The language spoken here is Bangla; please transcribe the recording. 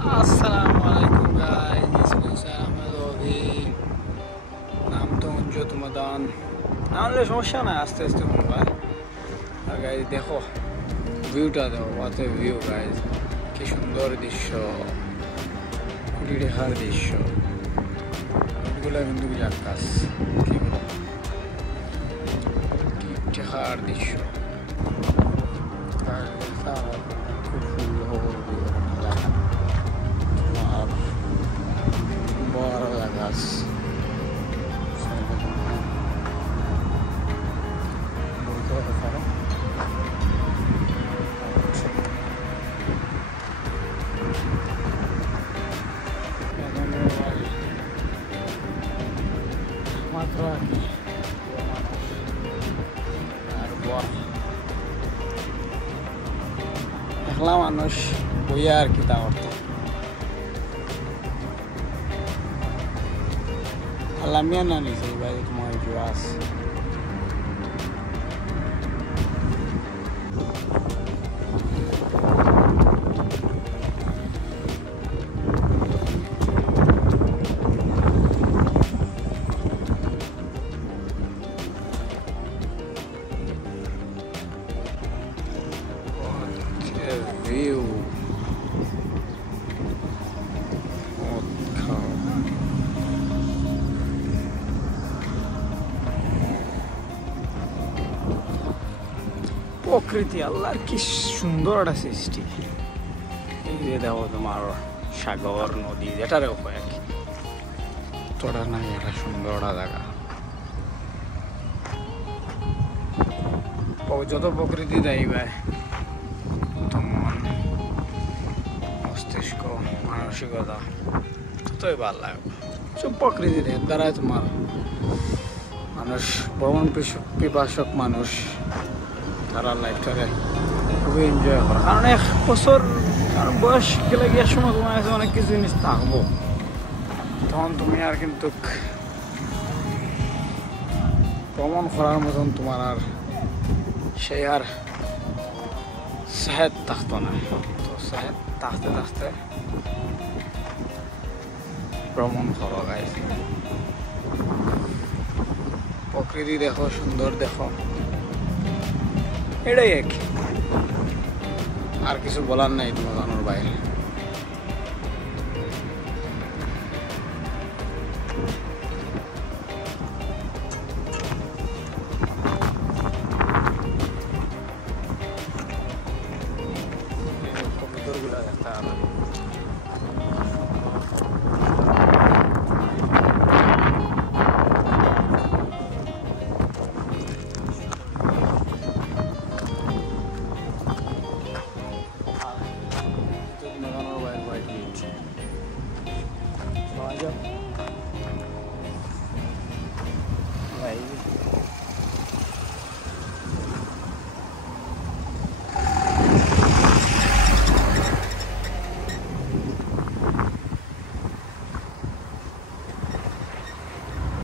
Assalamualaikum guys, this is Ahmed Ovi. নাম তো অঞ্জত মদান। নামলে সমস্যা নাই, আস্তে আস্তে শুনবা। আর গাইজ দেখো ভিউটা, দেখো কত ভিউ গাইজ, কি সুন্দর দৃশ্য, কুটি রেখার দৃশ্য। এগুলো কিন্তু জাক্কাস, কি রেখার দৃশ্য। খুব সুন্দর বড় গাছ, মাত্র আর কি আর একলা মানুষ বইয়া আর কি তা করতো। Alamnya nih sih balik mau juas. View. প্রকৃতি আল্লাহর কি সুন্দর একটা সৃষ্টি। এই যে দেখো তোমার সাগর নদী যেটারেও কয়েক তোরা নাই, একটা সুন্দর একটা জায়গা। যত প্রকৃতি যাইবে তোমার মস্তিষ্ক মানসিকতা ততই ভালো লাগবে। সব প্রকৃতির দ্বারাই তোমার মানুষ, ভ্রমণ পিপাসক মানুষ, তারা লাইফটারে খুবই এনজয় করে। কারণ এক বছর কারণ বয়স গেলে গিয়ে সময় তোমার কাছে অনেক কিছু জিনিস থাকবো, তখন তুমি আর কিন্তু ভ্রমণ করার মতন তোমার আর সেই আর সাহেব থাকতো না। তো সাহেব থাকতে থাকতে ভ্রমণ করো গাইজ, প্রকৃতি দেখো, সুন্দর দেখো, এটাই এক, আর কিছু বলার নাই তোমার বাইরে। কবুতরগুলো দেখতে হবে। White beach. So I